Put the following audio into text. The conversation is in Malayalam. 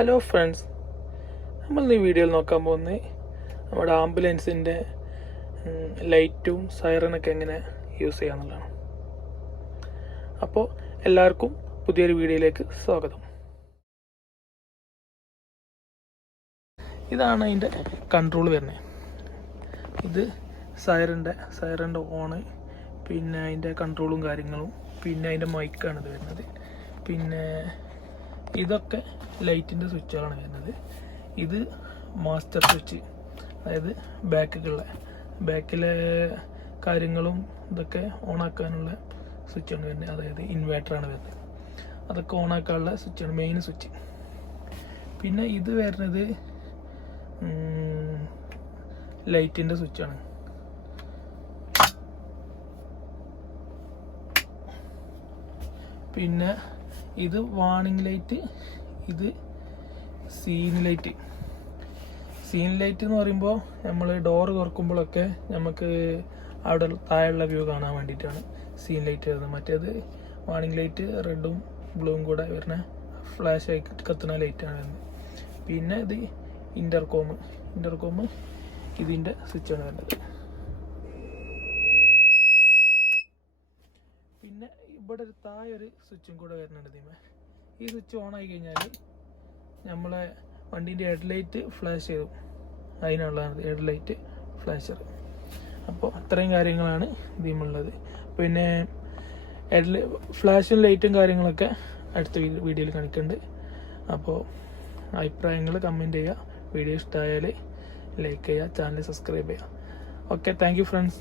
ഹലോ ഫ്രണ്ട്സ്, നമ്മൾ ഈ വീഡിയോയിൽ നോക്കാൻ പോകുന്നത് നമ്മുടെ ആംബുലൻസിൻ്റെ ലൈറ്റും സൈറനൊക്കെ എങ്ങനെ യൂസ് ചെയ്യാമെന്നുള്ളതാണ്. അപ്പോൾ എല്ലാവർക്കും പുതിയൊരു വീഡിയോയിലേക്ക് സ്വാഗതം. ഇതാണ് അതിൻ്റെ കൺട്രോൾ വരുന്നത്. ഇത് സൈറൻ്റെ ഓണ്, പിന്നെ അതിൻ്റെ കൺട്രോളും കാര്യങ്ങളും, പിന്നെ അതിൻ്റെ മൈക്കാണ് ഇത് വരുന്നത്. പിന്നെ ഇതൊക്കെ ലൈറ്റിൻ്റെ സ്വിച്ചുകളാണ് വരുന്നത്. ഇത് മാസ്റ്റർ സ്വിച്ച്, അതായത് ബാക്കിലെ കാര്യങ്ങളും ഇതൊക്കെ ഓണാക്കാനുള്ള സ്വിച്ചാണ് വരുന്നത്. അതായത് ഇൻവേർട്ടറാണ് വരുന്നത്. അതൊക്കെ ഓണാക്കാനുള്ള സ്വിച്ചാണ്, മെയിൻ സ്വിച്ച്. പിന്നെ ഇത് വരുന്നത് ലൈറ്റിൻ്റെ സ്വിച്ചാണ്. പിന്നെ ഇത് വാർണിംഗ് ലൈറ്റ്, ഇത് സീൻ ലൈറ്റ് എന്ന് പറയുമ്പോൾ നമ്മൾ ഡോറ് തുറക്കുമ്പോഴൊക്കെ നമുക്ക് അവിടെ താഴെയുള്ള വ്യൂ കാണാൻ വേണ്ടിയിട്ടാണ് സീൻ ലൈറ്റ് വരുന്നത്. മറ്റേത് വാർണിംഗ് ലൈറ്റ് റെഡും ബ്ലൂവും കൂടെ വരുന്ന ഫ്ലാഷ് ആയി കത്തുന്ന ലൈറ്റാണ് വരുന്നത്. പിന്നെ ഇത് ഇൻ്റർകോം ഇതിൻ്റെ സ്വിച്ചാണ് വരുന്നത്. പിന്നെ ഇവിടെ ഒരു താഴെ ഒരു സ്വിച്ചും കൂടെ വരുന്നുണ്ട്. ഈ സ്വിച്ച് ഓൺ ആയി കഴിഞ്ഞാൽ നമ്മളെ വണ്ടീൻ്റെ ഹെഡ്ലൈറ്റ് ഫ്ലാഷ് ചെയ്തു, അതിനുള്ളതാണ് ഹെഡ്ലൈറ്റ് ഫ്ലാഷർ. അപ്പോൾ അത്രയും കാര്യങ്ങളാണ് ഇതിമുള്ളത്. പിന്നെ ഫ്ലാഷും ലൈറ്റും കാര്യങ്ങളൊക്കെ അടുത്ത വീഡിയോയിൽ കാണിക്കുന്നുണ്ട്. അപ്പോൾ അഭിപ്രായങ്ങൾ കമൻറ്റ് ചെയ്യുക. വീഡിയോ ഇഷ്ടമായാൽ ലൈക്ക് ചെയ്യുക, ചാനൽ സബ്സ്ക്രൈബ് ചെയ്യുക. Okay, thank you friends.